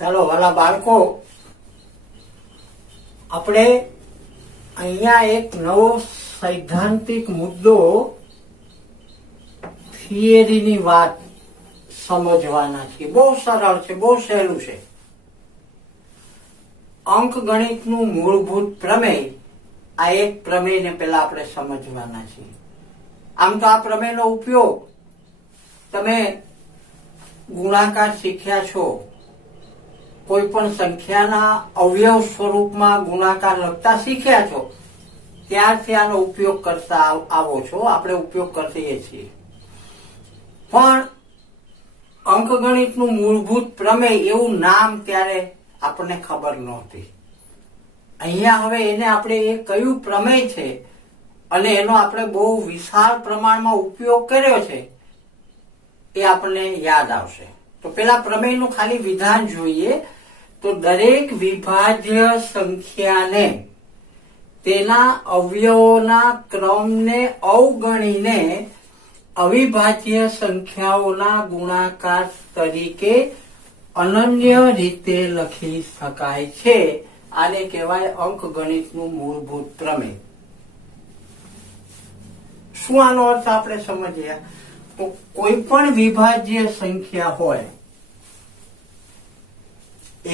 ચાલો વાલા બાળકો, આપણે અહીંયા એક નવો સૈદ્ધાંતિક મુદ્દો થિયરીની વાત સમજવાના છીએ. બહુ સરળ છે, બહુ સહેલું છે. અંકગણિતનું મૂળભૂત પ્રમેય, આ એક પ્રમેયને પેલા આપણે સમજવાના છીએ. આમ તો આ પ્રમેયનો ઉપયોગ તમે ગુણાકાર શીખ્યા છો. કોઈ પણ સંખ્યાના અવયવ સ્વરૂપમાં ગુણાકાર લખતા શીખ્યા છો ત્યારથી આનો ઉપયોગ કરતા આવો છો, આપણે ઉપયોગ કરીએ છીએ. પણ અંકગણિતનું મૂળભૂત પ્રમેય એવું નામ ત્યારે આપણને ખબર નહોતી. અહીંયા હવે એને આપણે એ કયું પ્રમેય છે અને એનો આપણે બહુ વિશાળ પ્રમાણમાં ઉપયોગ કર્યો છે એ આપણને યાદ આવશે. તો પેલા પ્રમેયનું ખાલી વિધાન જોઈએ તો દરેક વિભાજ્ય સંખ્યાને તેના અવયવોના ક્રમને અવગણીને અવિભાજ્ય સંખ્યાઓના ગુણાકાર તરીકે અનન્ય રીતે લખી શકાય છે. આને કહેવાય અંકગણિતનું મૂળભૂત પ્રમેય. શું આનો અર્થ આપણે સમજીએ તો કોઈ પણ વિભાજ્ય સંખ્યા હોય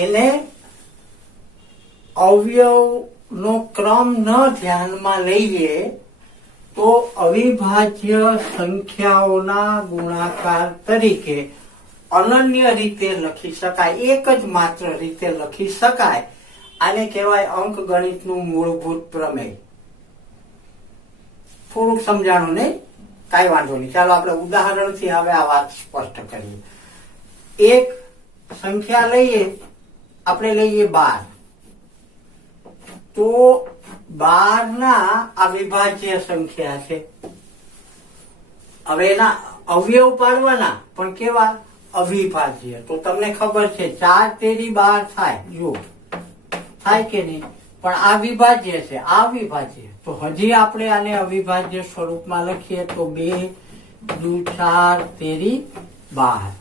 એને અવયવનો ક્રમ ન ધ્યાનમાં લઈએ તો અવિભાજ્ય સંખ્યાઓના ગુણાકાર તરીકે અનન્ય રીતે લખી શકાય, એક જ માત્ર રીતે લખી શકાય. આને કહેવાય અંકગણિતનું મૂળભૂત પ્રમેય. થોડુંક સમજાણું નહીં? કાંઈ વાંધો નહીં. ચાલો આપણે ઉદાહરણથી હવે આ વાત સ્પષ્ટ કરીએ. એક સંખ્યા લઈએ, આપણે લઈએ 12. તો 12 ના આ વિભાજ્ય સંખ્યા છે. હવે એના અવયવ પાડવાના, પણ કેવા? અવિભાજ્ય. તો તમને ખબર છે 4 તેરી 12 થાય. જુઓ થાય કે નહીં? પણ આ વિભાજ્ય છે, આ વિભાજ્ય. તો હજી આપણે આને અવિભાજ્ય સ્વરૂપમાં લખીએ તો 2 દુ 4 તેરી 12.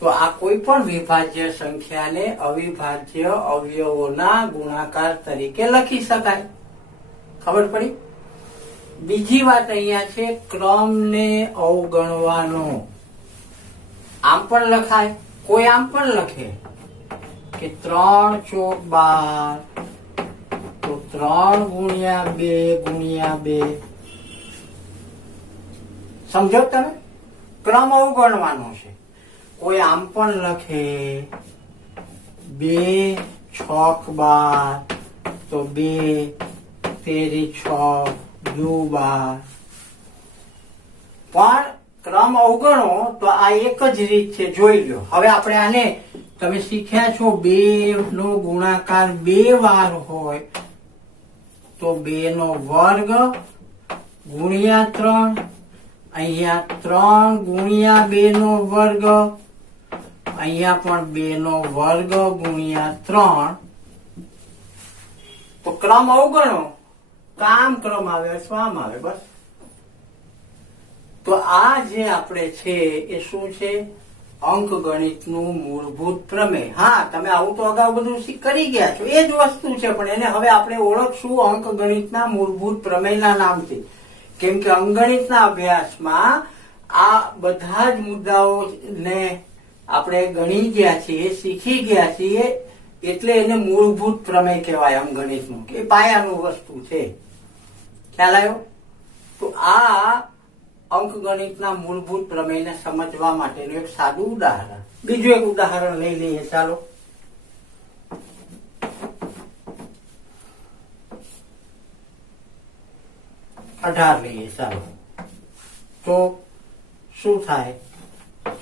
તો આ કોઈ પણ વિભાજ્ય સંખ્યાને અવિભાજ્ય અવયવોના ગુણાકાર તરીકે લખી શકાય. ખબર પડી? બીજી વાત અહીંયા છે ક્રમને અવગણવાનો. આમ પણ લખાય, કોઈ આમ પણ લખે કે 3 ચોક 12, તો 3 ગુણ્યા 2 ગુણ્યા 2. સમજો તમે? ક્રમ અવગણવાનો છે. કોઈ આમ પણ લખે 2 છોક 12, તો 2 તેરી 6 દુ 12. પણ ક્રમ અવગણો તો આ એક જ રીત છે, જોઈ લો. હવે આપણે આને તમે શીખ્યા છો 2 નો ગુણાકાર 2 વાર હોય તો 2 નો વર્ગ ગુણ્યા 3. અહીંયા 3 ગુણ્યા 2 નો વર્ગ, અહીંયા પણ 2 નો વર્ગ ગુણ્યા 3. તો ક્રમ અવગણો, કામ ક્રમ આવે અથવા આમ આવે, બસ. તો આ જે આપણે છે એ શું છે? અંકગણિતનું મૂળભૂત પ્રમેય. હા, તમે આવું તો અગાઉ બધું કરી ગયા છો, એ જ વસ્તુ છે, પણ એને હવે આપણે ઓળખશું અંકગણિતના મૂળભૂત પ્રમેયના નામથી. કેમ કે અંકગણિતના અભ્યાસમાં આ બધા જ મુદ્દાઓને આપણે ગણી ગયા છીએ, શીખી ગયા છીએ, એટલે એને મૂળભૂત પ્રમેય કહેવાય અંકગણિતનું, કે પાયાનું વસ્તુ છે. ખ્યાલ આવ્યો? તો આ અંકગણિતના મૂળભૂત પ્રમેયને સમજવા માટેનું એક સાદું ઉદાહરણ. બીજું એક ઉદાહરણ લઈ લઈએ. ચાલો, અઢાર લઈએ. ચાલો, તો શું થાય?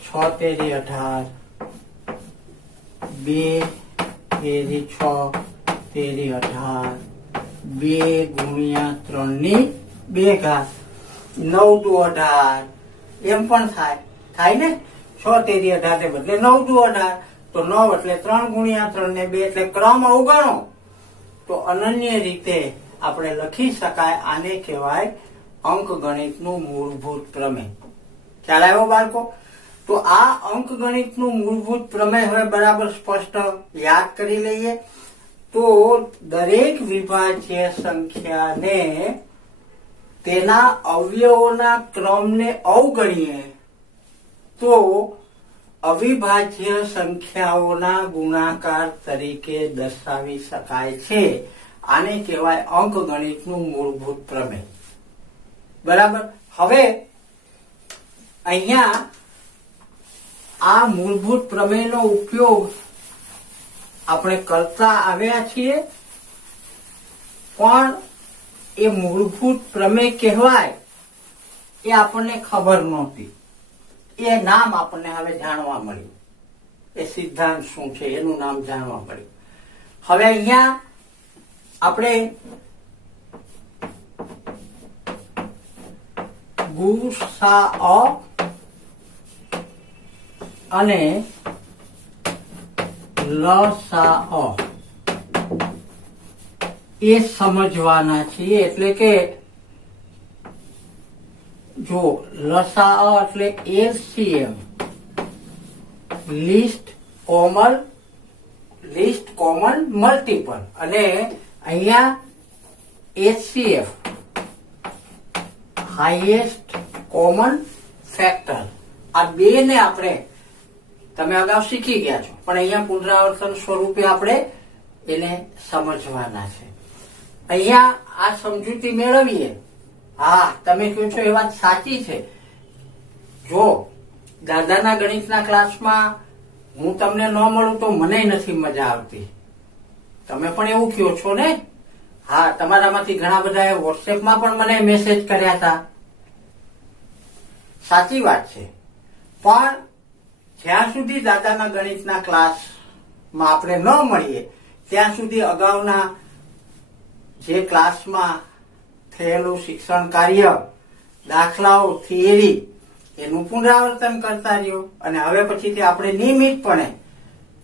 6 તેરી 18, 2 તેરી 6 તેરી 18, 2 ગુણ્યા 3 ની 2 ઘાત, 9 દુ 18. એમ પણ થાય ને? 6 તેરી 18 ને બદલે 9 દુ 18. તો 9 એટલે 3 ગુણ્યા 3 ને 2, એટલે ક્રમ અવગણો તો અનન્ય રીતે આપણે લખી શકાય. આને કહેવાય અંકગણિતનું મૂળભૂત પ્રમેય. ખ્યાલ આવ્યો બાળકો? તો આ અંકગણિતનું મૂળભૂત પ્રમેય હવે બરાબર સ્પષ્ટ યાદ કરી લઈએ. તો દરેક વિભાજ્ય સંખ્યાને તેના અવયવોના ક્રમને અવગણીએ તો અવિભાજ્ય સંખ્યાઓના ગુણાકાર તરીકે દર્શાવી શકાય છે. આને કહેવાય અંકગણિતનું મૂળભૂત પ્રમેય. બરાબર. હવે અહીંયા આ મૂળભૂત પ્રમેયનો ઉપયોગ આપણે કરતા આવ્યા છીએ, પણ એ મૂળભૂત પ્રમેય કહેવાય એ આપણને ખબર નહોતી. એ નામ આપણને હવે જાણવા મળ્યું. એ સિદ્ધાંત શું છે એનું નામ જાણવા મળ્યું. હવે અહીંયા આપણે ગુસાઅ અને લસાઅ એ સમજવાના છીએ. એટલે કે જો લસાઅ એટલે એલસીએમ, લીસ્ટ કોમન મલ્ટીપલ, અને અહીંયા એચસીએફ હાઈએસ્ટ કોમન ફેક્ટર. આ બે ને આપણે તમે અગાઉ શીખી ગયા છો, પણ અહીંયા પુનરાવર્તન સ્વરૂપે આપણે એને સમજવાના છે. અહીંયા આ સમજૂતી મેળવીએ. હા, તમે કહો છો એ વાત સાચી છે. જો દાદાના ગણિતના ક્લાસમાં હું તમને ન મળું તો મને નથી મજા આવતી. તમે પણ એવું કહો છો ને? હા, તમારામાંથી ઘણા બધાએ વોટ્સએપમાં પણ મને મેસેજ કર્યા હતા. સાચી વાત છે. પણ જ્યાં સુધી દાદાના ગણિતના ક્લાસમાં આપણે ન મળીએ ત્યાં સુધી અગાઉના જે ક્લાસમાં થયેલું શિક્ષણ કાર્ય, દાખલાઓ, થિયરી એનું પુનરાવર્તન કરતા રહ્યો. અને હવે પછીથી આપણે નિયમિતપણે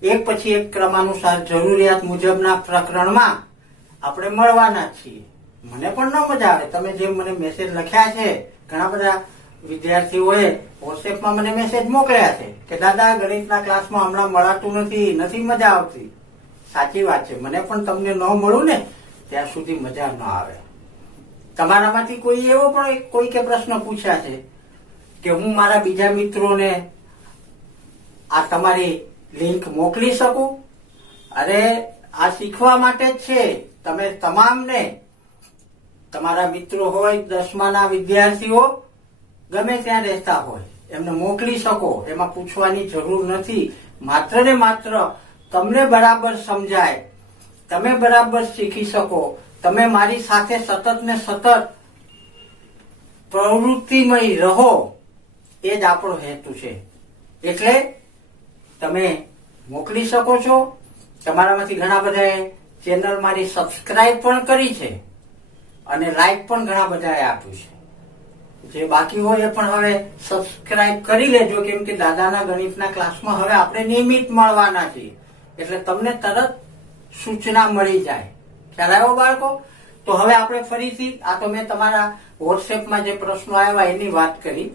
એક પછી એક ક્રમાનુસાર જરૂરિયાત મુજબના પ્રકરણમાં આપણે મળવાના છીએ. મને પણ ન મજા આવે. તમે જેમ મને મેસેજ લખ્યા છે, ઘણા બધા વિદ્યાર્થીઓએ વોટ્સએપમાં મને મેસેજ મોકલ્યા છે કે દાદા ગણિતના ક્લાસમાં હમણાં મળાતું નથી મજા આવતી. સાચી વાત છે. મને પણ તમને ન મળું ને ત્યાં સુધી મજા ન આવે. તમારામાંથી કોઈ એવો પણ કોઈકે પ્રશ્ન પૂછ્યા છે કે હું મારા બીજા મિત્રોને આ તમારી લિંક મોકલી શકું? અરે, આ શીખવા માટે જ છે. તમે તમામને તમારા મિત્રો હોય, 10માના વિદ્યાર્થીઓ ગમે ત્યાં રહેતા હોય, એમને મોકલી શકો. એમાં પૂછવાની જરૂર નથી. માત્ર ને માત્ર તમને બરાબર સમજાય, તમે બરાબર શીખી શકો, તમે મારી સાથે સતત ને સતત પ્રવૃત્તિમય રહો, એ જ આપણો હેતુ છે. એટલે તમે મોકલી શકો છો. તમારામાંથી ઘણા બધાએ ચેનલ મારી સબસ્ક્રાઇબ પણ કરી છે અને લાઈક પણ ઘણા બધાએ આપ્યું છે. જે બાકી હોય એ પણ હવે સબસ્ક્રાઇબ કરી લેજો, કેમ કે દાદાના ગણિતના ક્લાસમાં હવે આપણે નિયમિત મળવાના છીએ. એટલે તમને તરત સૂચના મળી જાય. ખ્યાલ આવ્યો બાળકો? તો હવે આપણે ફરીથી, આ તો મેં તમારા વોટ્સએપમાં જે પ્રશ્નો આવ્યા એની વાત કરી.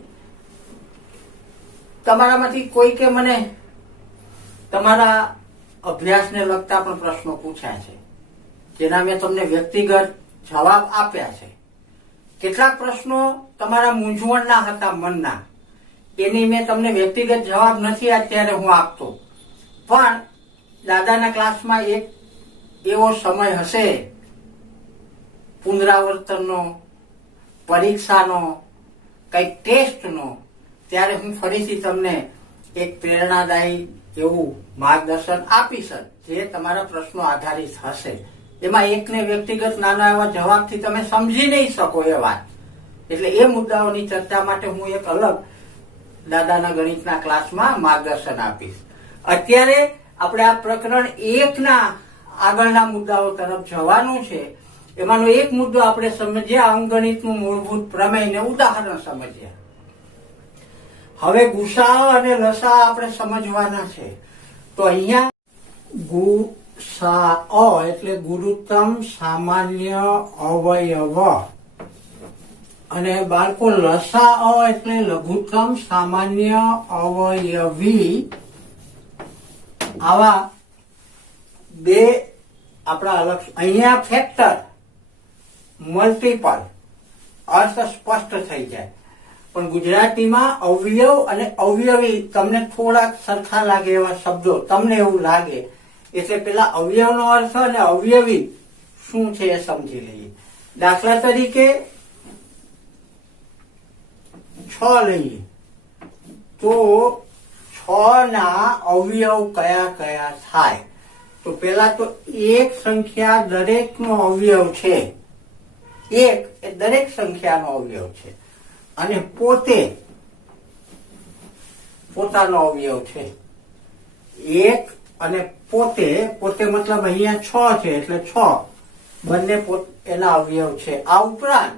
તમારામાંથી કોઈ કે મને તમારા અભ્યાસને લગતા પણ પ્રશ્નો પૂછ્યા છે, જેના મેં તમને વ્યક્તિગત જવાબ આપ્યા છે. કેટલાક પ્રશ્નો તમારા મૂંઝવણના હતા, મનના, એની મેં તમને વ્યક્તિગત જવાબ નથી અત્યારે હું આપતો. પણ દાદાના ક્લાસમાં એક એવો સમય હશે પુનરાવર્તનનો, પરીક્ષાનો, કઈક ટેસ્ટનો, ત્યારે હું ફરીથી તમને એક પ્રેરણાદાયી એવું માર્ગદર્શન આપીશ જે તમારા પ્રશ્નો આધારિત હશે. એમાં એકને વ્યક્તિગત નાના એવા જવાબથી તમે સમજી નહીં શકો એ વાત. એટલે એ મુદ્દાઓની ચર્ચા માટે હું એક અલગ દાદાના ગણિતના ક્લાસમાં માર્ગદર્શન આપીશ. અત્યારે આપણે આ પ્રકરણ 1ના આગળના મુદ્દાઓ તરફ જવાનું છે. એમાંનો એક મુદ્દો આપણે સમજ્યા, અંકગણિતનું મૂળભૂત પ્રમેયને ઉદાહરણ સમજ્યા. હવે ગુસાઅ અને લસાઅ આપણે સમજવાના છે. તો અહીંયા ગુસાઅ એટલે ગુરુત્તમ સામાન્ય અવયવ અને બાળકો લસાઅ એટલે લઘુત્તમ સામાન્ય અવયવી. આવા બે આપણા અલગ. અહીંયા ફેક્ટર મલ્ટીપલ અર્થ સ્પષ્ટ થઈ જાય, પણ ગુજરાતીમાં અવયવ અને અવયવી તમને થોડાક સરખા લાગે એવા શબ્દો તમને એવું લાગે, એટલે પેલા અવયવનો અર્થ અને અવયવી શું છે એ સમજી લઈએ. દાખલા તરીકે 6 લઈએ તો 6 ના અવયવ કયા કયા થાય? તો પેલા તો એક સંખ્યા દરેકનો અવયવ છે. એક એ દરેક સંખ્યાનો અવયવ છે અને પોતાનો અવયવ છે. એક અને પોતે મતલબ અહીંયા 6 છે એટલે 6 બંને એના અવયવ છે. આ ઉપરાંત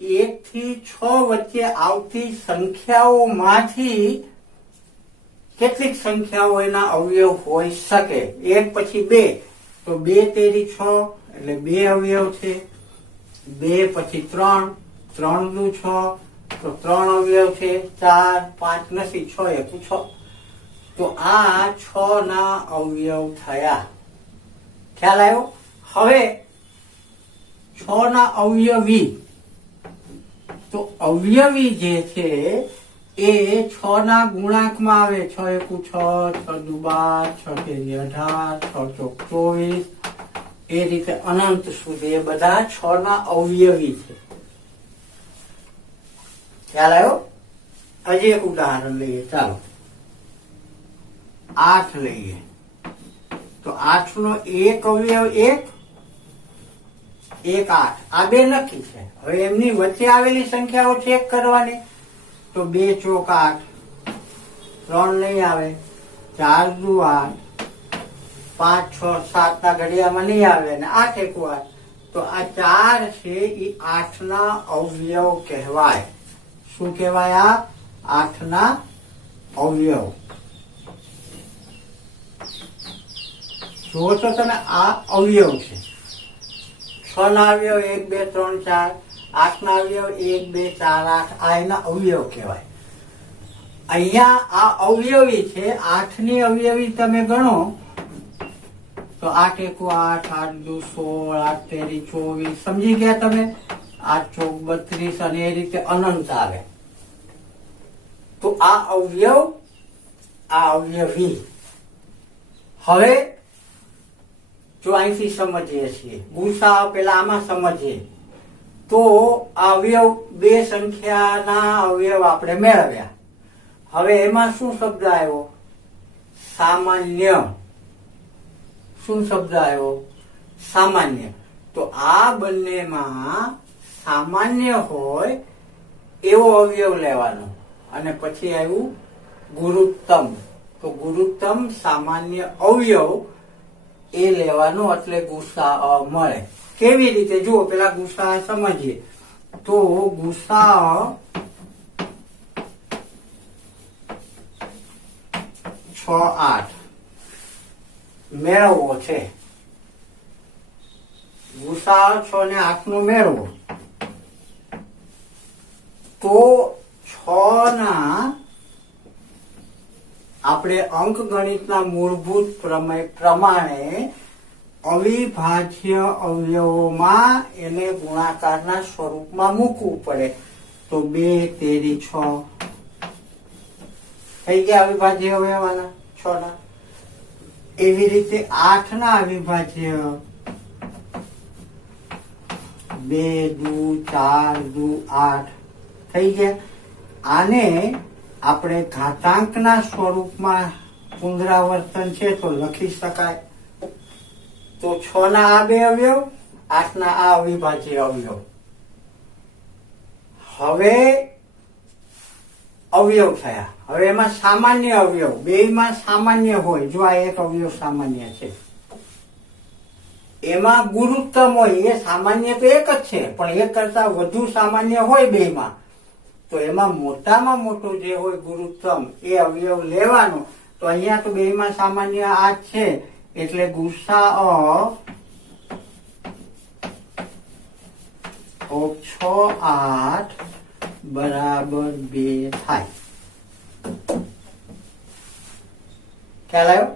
1 થી 6 વચ્ચે આવતી સંખ્યાઓમાંથી કેટલીક સંખ્યાઓ એના અવયવ હોઈ શકે. 1 પછી 2 તો 2 તેરી 6 એટલે 2 અવયવ છે. 2 પછી 3, 3 દુ 6 તો 3 અવયવ છે. 4, 5 નથી, 6 એકુ 6. તો આ 6 ના અવયવ થયા. ખ્યાલ આવ્યો? હવે 6 ના અવયવી. તો અવયવી જે છે એ 6 ના ગુણાંકમાં આવે. 6 એકુ 6, 6 દુ 12, 6 તેરી 18, 6 ચોક 24, એ રીતે અનંત સુધી એ બધા 6 ના અવયવી છે. ખ્યાલ આવ્યો? હજી એક ઉદાહરણ લઈએ. ચાલો 8 લઈએ તો 8 નો એક અવયવ 1, 8. આ બે નક્કી છે. હવે એમની વચ્ચે આવેલી સંખ્યાઓ ચેક કરવાની. તો 2 ચોક 8, 3 નહીં આવે, 4 દુ 8, 5, 6, 7 ના ઘડિયામાં નહીં આવે અને 8 એકુ 8. તો આ 4 છે એ 8 ના અવયવ કહેવાય. શું કહેવાય? આ 8 ના અવયવ. જુઓ તો તમે આ અવયવ છે. 6 ના અવયવ 1, 2, 3, 4. 8 ના અવયવ 1, 2, 4, 8. આ એના અવયવ કહેવાય. અહીંયા આ અવયવી છે. 8 ની અવયવી તમે ગણો તો 8 એકુ 8, 8 દુ 16, 8 તેરી 24. સમજી ગયા તમે? 8 ચોક 32 અને એ રીતે અનંત આવે. તો આ અવયવ, આ અવયવી. હવે જો અહીંથી સમજીએ છીએ, ગુસા પેલા આમાં સમજીએ તો અવયવ બે સંખ્યાના અવયવ આપણે મેળવ્યા. હવે એમાં શું શબ્દ આવ્યો? સામાન્ય. શું શબ્દ આવ્યો? સામાન્ય. તો આ બંનેમાં સામાન્ય હોય એવો અવયવ લેવાનો અને પછી આવ્યું ગુરુત્તમ. તો ગુરુત્તમ સામાન્ય અવયવ એ લેવાનો એટલે ગુસા મળે. કેવી રીતે? જુઓ, પેલા ગુસા સમજીએ. તો ગુસા 6, 8 મેળવવો છે. ગુસા 6 ને 8 નો મેળવો તો 6 ના આપણે અંક ગણિતના મૂળભૂત પ્રમેય પ્રમાણે અવિભાજ્ય અવયવોમાં એને ગુણાકારના સ્વરૂપમાં મૂકવું પડે. તો 2 તેરી 6 થઈ ગયા અવિભાજ્ય અવયવોના 6 ના. એવી રીતે 8 ના અવિભાજ્ય 2 દુ 4 દુ 8 થઈ ગયા. આને આપણે ઘાતાંકના સ્વરૂપમાં પુનરાવર્તન છે તો લખી શકાય. તો 6 ના આ બે અવયવ, 8 ના આ અવિભાજ્ય અવયવ. હવે અવયવ થયા. હવે એમાં સામાન્ય અવયવ, બેયમાં સામાન્ય હોય. જો આ એક અવયવ સામાન્ય છે, એમાં ગુરુત્તમ હોય. એ સામાન્ય તો એક જ છે, પણ એક કરતા વધુ સામાન્ય હોય બેયમાં. તો એમાં મોટામાં મોટું જે હોય ગુરુત્તમ એ અવયવ લેવાનો. તો અહીંયા તો બેયમાં સામાન્ય આ જ છે એટલે ગુસા તો 6 8 બરાબર 2 થાય. ખ્યાલ આવ્યો?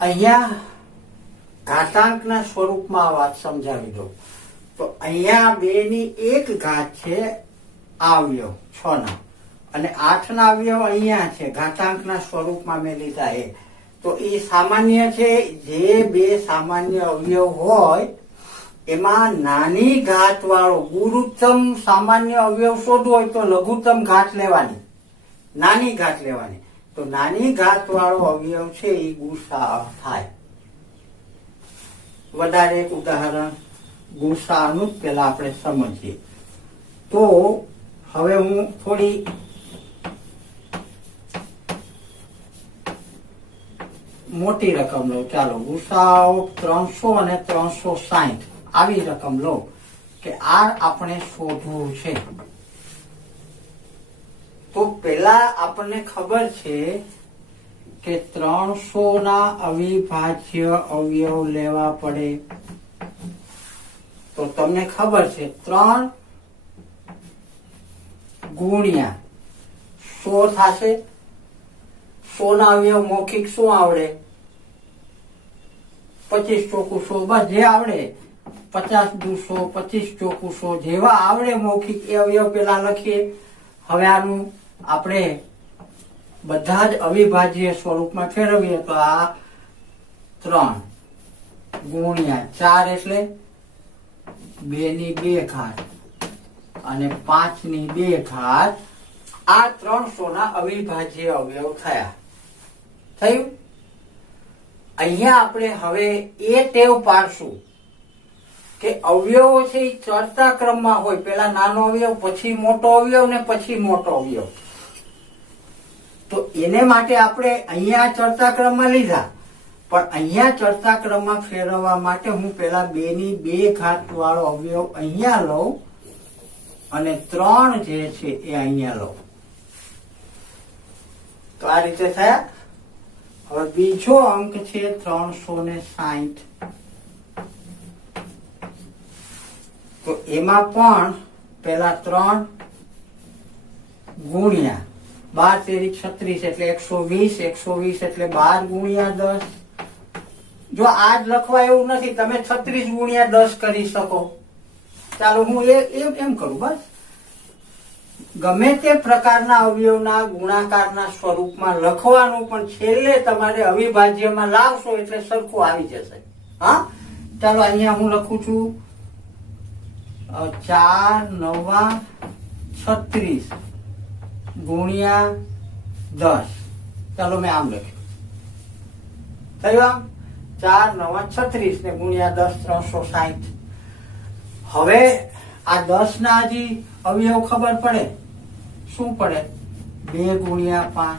અહીંયા ઘાતાંકના સ્વરૂપમાં આ વાત સમજાવી દો. તો અહીંયા 2 ની 1 ઘાત છે આ અવયવ 6 ના, અને 8 ના અવયવ અહીંયા છે ઘાતાંકના સ્વરૂપમાં મેં લીધા એ. તો એ સામાન્ય છે. જે 2 સામાન્ય અવયવ હોય એમાં નાની ઘાત વાળો ગુરુત્તમ સામાન્ય અવયવ શોધવો હોય તો લઘુત્તમ ઘાત લેવાની, નાની ઘાત લેવાની. તો નાની ઘાત વાળો અવયવ છે એ ગુસા થાય. વધારે એક ઉદાહરણ ગુસાનું જ પેલા આપણે સમજીએ. તો હવે હું થોડી મોટી રકમ લઉં. ચાલો ગુસાઓ 300 અને 360 આવી રકમ લો કે આ આપણે શોધવું છે. તો પેલા આપણને ખબર છે કે 300 ના અવિભાજ્ય અવયવ લેવા પડે. તો તમને ખબર છે 3 ગુણ્યા 100 થશે. 100 ના અવયવ મૌખિક શું આવડે? 25 ચોકું 100, બસ જે આવડે 50 દુ 100, 25 ચોકું 100 જેવા આવડે મૌખિક એ અવયવ પેલા લખીએ. હવે આનું આપણે બધા જ અવિભાજ્ય સ્વરૂપમાં ફેરવીએ તો આ 3 ગુણ્યા 4 એટલે 2 ની 2 ઘાત અને 5 ની 2 ઘાત. આ 300 ના અવિભાજ્ય અવયવ થયા. થયું? અહીંયા આપણે હવે એ ટેવ પાડશું કે અવયવો છે એ ચડતા ક્રમમાં હોય. પેલા નાનો અવયવ, પછી મોટો અવયવ ને પછી મોટો અવયવ. તો એને માટે આપણે અહીંયા ચડતા ક્રમમાં લીધા, પણ અહીંયા ચડતા ક્રમમાં ફેરવવા માટે હું પેલા 2 ની 2 ઘાત વાળો અવયવ અહીંયા લઉં અને 3 જે છે એ અહીંયા લઉં. તો આ રીતે થયા. હવે બીજો અંક છે 360. તો એમાં પણ પેલા 3 ગુણ્યા 12 36 એટલે 120, 120 એટલે 12 ગુણ્યા 10. જો આજ લખવા એવું નથી, તમે 36 ગુણ્યા 10 કરી શકો. ચાલો હું એમ કરું. બસ ગમે તે પ્રકારના અવયવના ગુણાકારના સ્વરૂપમાં લખવાનું, પણ છેલ્લે તમારે અવિભાજ્યમાં લાવશો એટલે સરખું આવી જશે. હા, ચાલો અહીંયા હું લખું છું 4 9 36 ગુણ્યા 10. ચાલો મેં આમ લખ્યું. થયું? આમ 4 9 36 ને ગુણ્યા 10 360. હવે આ 10 ના હજી અવયવ ખબર પડે. શું પડે? 2 ગુણ્યા 5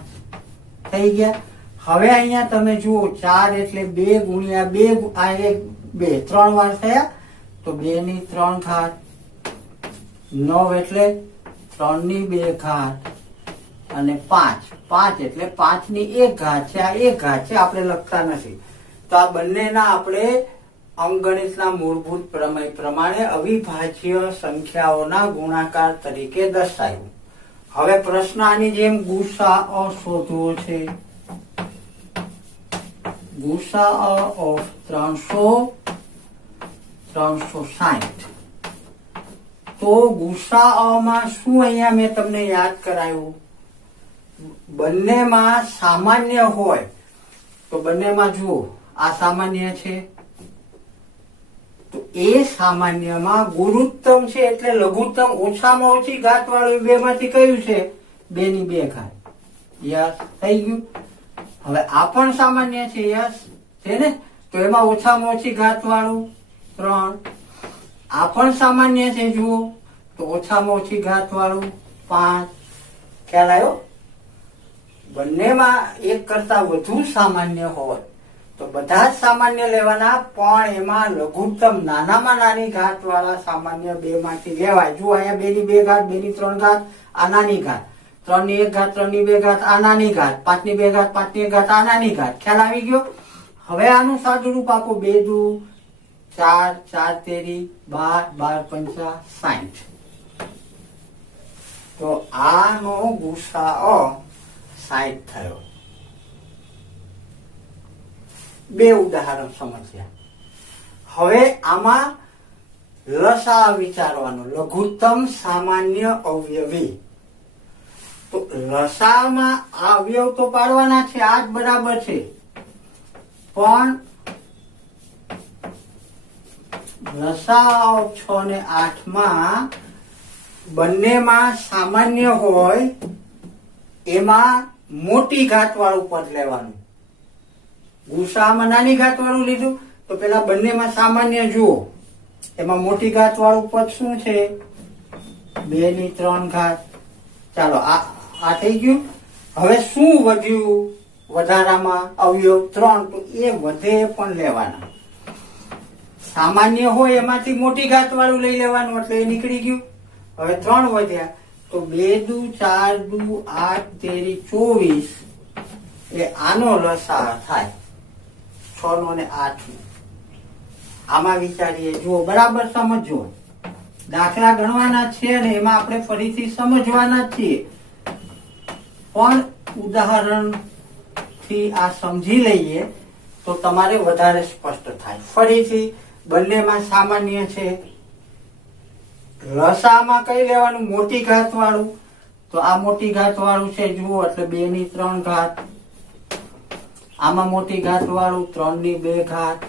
થઈ ગયા. હવે અહીંયા તમે જુઓ 4 એટલે 2 ગુણ્યા 2, આ 1 2 3 વાર થયા તો 2 ની 3 ઘાત. 9 એટલે 3 ની 2 ઘાત અને 5 એટલે 5 ની 1 ઘાત છે. આ 1 ઘાત છે, આપણે લખતા નથી. તો આ બંનેના આપણે અંકગણિતના મૂળભૂત પ્રમેય પ્રમાણે અવિભાજ્ય સંખ્યાઓના ગુણાકાર તરીકે દર્શાવ્યું. હવે પ્રશ્ન આની જેમ ગુસાઅ શોધવો છે. ગુસાઅ ઓફ 300 360. તો ગુસાઅમાં શું અહીંયા મેં તમને યાદ કરાયું? બંનેમાં સામાન્ય હોય તો બંનેમાં જુઓ આ સામાન્ય છે, તો એ સામાન્યમાં ગુરુત્તમ છે એટલે લઘુત્તમ ઓછામાં ઓછી ઘાત વાળું 2 માંથી કયું છે? 2 ની 2 ઘાત. યસ, થઈ ગયું. હવે આ પણ સામાન્ય છે. યસ છે ને? તો એમાં ઓછામાં ઓછી ઘાત વાળું 3. આ પણ સામાન્ય છે, જુઓ તો ઓછામાં ઓછી ઘાત વાળું 5. ખ્યાલ આવ્યો? બંનેમાં એક કરતા વધુ સામાન્ય હોય તો બધા જ સામાન્ય લેવાના, પણ એમાં લઘુત્તમ નાનામાં નાની ઘાત વાળા સામાન્ય 2 માંથી લેવાય. જો અહીંયા 2 ની 2 ઘાત, 2 ની 3 ઘાત આ નાની ઘાત, 3 ની 1 ઘાત, 3 ની 2 ઘાત આ નાની ઘાત, 5 ની 2 ઘાત, 5 ની 1 ઘાત આ નાની ઘાત. ખ્યાલ આવી ગયો? હવે આનું સાદું રૂપ આપો. 2 દુ 4 4 તેરી 12 12 પંચા 60. તો આનો ગુસાઅ 60 થયો. બે ઉદાહરણ સમજ્યા. હવે આમાં લસા વિચારવાનો, લઘુત્તમ સામાન્ય અવયવી. તો લસામાં આ અવયવ તો પાડવાના છે, આ જ બરાબર છે, પણ લસા 6 ને 8 માં બંનેમાં સામાન્ય હોય એમાં મોટી ઘાત વાળું પદ લેવાનું. ગુસામાં નાની ઘાત વાળું લીધું તો પેલા બંનેમાં સામાન્ય જુઓ, એમાં મોટી ઘાત વાળું પદ શું છે? 2 ની 3 ઘાત. ચાલો આ થઈ ગયું. હવે શું વધ્યું વધારામાં? અવયવ 3. તો એ વધે પણ લેવાના. સામાન્ય હોય એમાંથી મોટી ઘાત વાળું લઈ લેવાનું, એટલે એ નીકળી ગયું. હવે 3 વધ્યા તો 2 દુ 4 દુ 8 તેરી 24. એ આનો લસા થાય 6 નો ને 8 નો. આમાં વિચારીએ, જુઓ બરાબર સમજો. દાખલા ગણવાના છે ને એમાં આપણે ફરીથી સમજવાના છીએ, પણ ઉદાહરણ થી આ સમજી લઈએ તો તમારે વધારે સ્પષ્ટ થાય. ફરીથી બંનેમાં સામાન્ય છે. લસામાં કઈ લેવાનું? મોટી ઘાત વાળું. તો આ મોટી ઘાત વાળું છે, જુઓ, એટલે 2 ની 3 ઘાત. આમાં મોટી ઘાત વાળું 3 ની 2 ઘાત.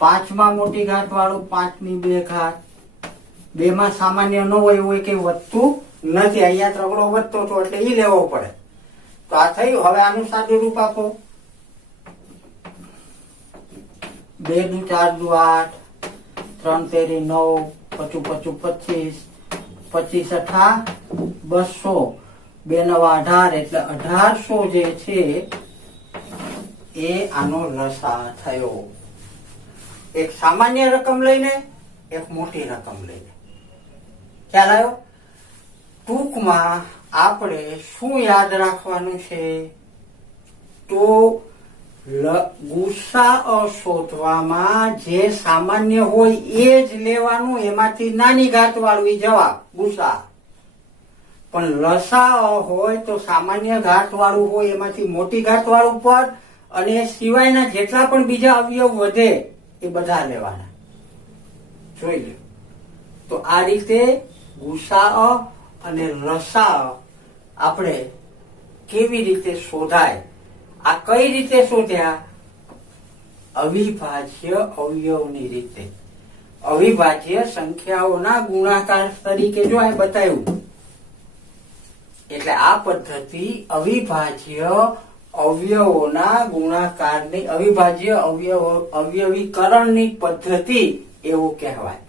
5 માં મોટી ઘાત વાળું 5 ની 2 ઘાત. 2 માં સામાન્ય ન હોય એવું કઈ વધતું નથી. અહીંયા ત્રગડો વધતો હતો એટલે ઈ લેવો પડે. તો આ થયું. હવે આનું સાદું રૂપ આપો. 2 દુ 4 દુ 8, 3 તેરી 9, 5 5 25, 25 અઠા 200, 2 નવા 18, એટલે 1800 જે છે એ આનો લસા થયો. એક સામાન્ય રકમ લઈને, એક મોટી રકમ લઈને. ખ્યાલ આવ્યો? ટૂંકમાં આપણે શું યાદ રાખવાનું છે? તો ગુસાઅ શોધવામાં જે સામાન્ય હોય એ જ લેવાનું, એમાંથી નાની ઘાત વાળું જવાબ ગુસા. પણ લસા હોય તો સામાન્ય ઘાત વાળું હોય એમાંથી મોટી ઘાત વાળું પદ, અને સિવાયના જેટલા પણ બીજા અવયવ વધે એ બધા લેવાના. જોઈ લો. તો આ રીતે ગુસાઅ અને લસા આપણે કેવી રીતે શોધાય? આ કઈ રીતે શોધ્યા? અવિભાજ્ય અવયવની રીતે. અવિભાજ્ય સંખ્યાઓના ગુણાકાર તરીકે જો આ બતાવ્યું. એટલે આ પદ્ધતિ અવિભાજ્ય અવયવોના ગુણાકારની, અવિભાજ્ય અવયવીકરણની પદ્ધતિ એવું કહેવાય.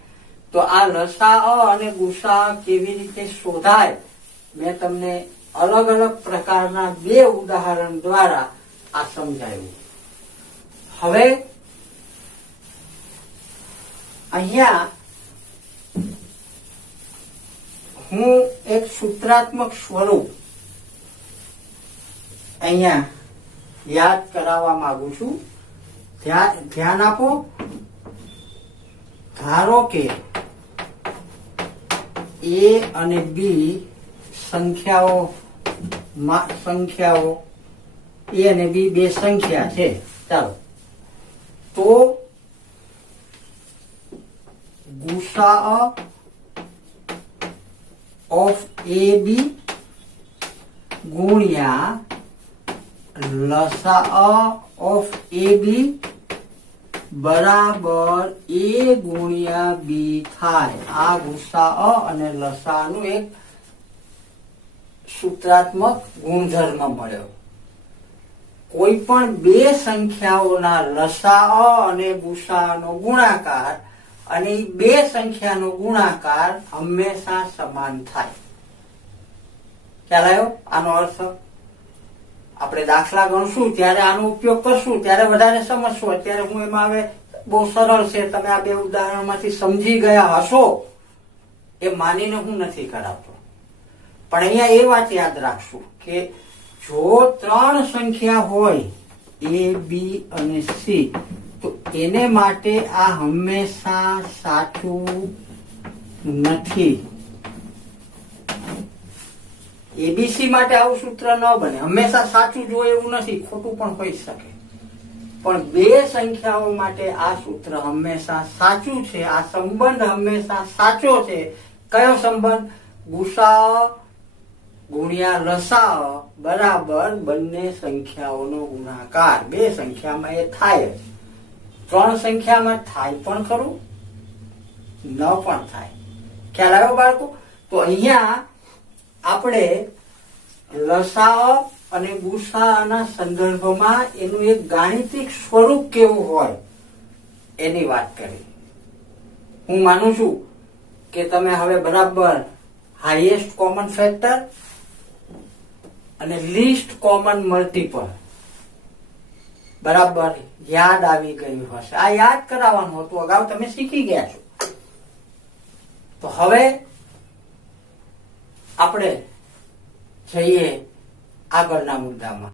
તો આ લસા અને ગુસા કેવી રીતે શોધાય, મેં તમને અલગ અલગ પ્રકારના 2 ઉદાહરણ દ્વારા આ સમજાયું. હવે અહીંયા હું એક સૂત્રાત્મક સ્વરૂપ અહીંયા યાદ કરાવવા માંગુ છું. ધ્યાન આપો. ધારો કે A અને B સંખ્યાઓ A અને B 2 સંખ્યા છે. ચાલો, તો ગુસાઅ ઓફ AB ગુણ્યા લસાઅ ઓફ AB બરાબર A ગુણ્યા B થાય. આ ગુસાઅ અને લસાનું એક સૂત્રાત્મક ગુણધર્મ મળ્યો. કોઈ પણ 2 સંખ્યાઓના લસાઅ અને ગુસાઅનો ગુણાકાર અને 2 સંખ્યાનો ગુણાકાર હંમેશા સમાન થાય. ખ્યાલ આવ્યો? આનો અર્થ આપણે દાખલા ગણશું ત્યારે આનો ઉપયોગ કરશું, ત્યારે વધારે સમજશું. અત્યારે હું એમાં હવે બહુ સરળ છે, તમે આ 2 ઉદાહરણમાંથી સમજી ગયા હશો એ માનીને હું નથી કરાવતો. પણ અહીંયા એ વાત યાદ રાખશું કે જો 3 સંખ્યા હોય A, B અને C, તો એને માટે આ હંમેશા સાચું નથી. એબીસી માટે આવું સૂત્ર ન બને. હંમેશા સાચું જ હોય એવું નથી, ખોટું પણ હોઈ શકે. પણ બે સંખ્યાઓ માટે આ સૂત્ર હંમેશા સાચું છે. આ સંબંધ હંમેશા સાચો છે. કયો સંબંધ? ગુસા ગુણ્યા લસા બરાબર બંને સંખ્યાઓનો ગુણાકાર. બે સંખ્યામાં એ થાય જ. ત્રણ સંખ્યામાં થાય પણ ખરું, ન પણ થાય. ખ્યાલ આવ્યો બાળકો? તો અહીંયા આપણે લસા અને ગુસાના સંદર્ભમાં એનું એક ગાણિતિક સ્વરૂપ કેવું હોય એની વાત કરી. હું માનું છું કે તમે હવે બરાબર હાઈએસ્ટ કોમન ફેક્ટર અને લીસ્ટ કોમન મલ્ટીપલ બરાબર યાદ આવી ગયું હશે. આ યાદ કરાવવાનું હતું, અગાઉ તમે શીખી ગયા છો. તો હવે આપણે જઈએ આગળના મુદ્દામાં.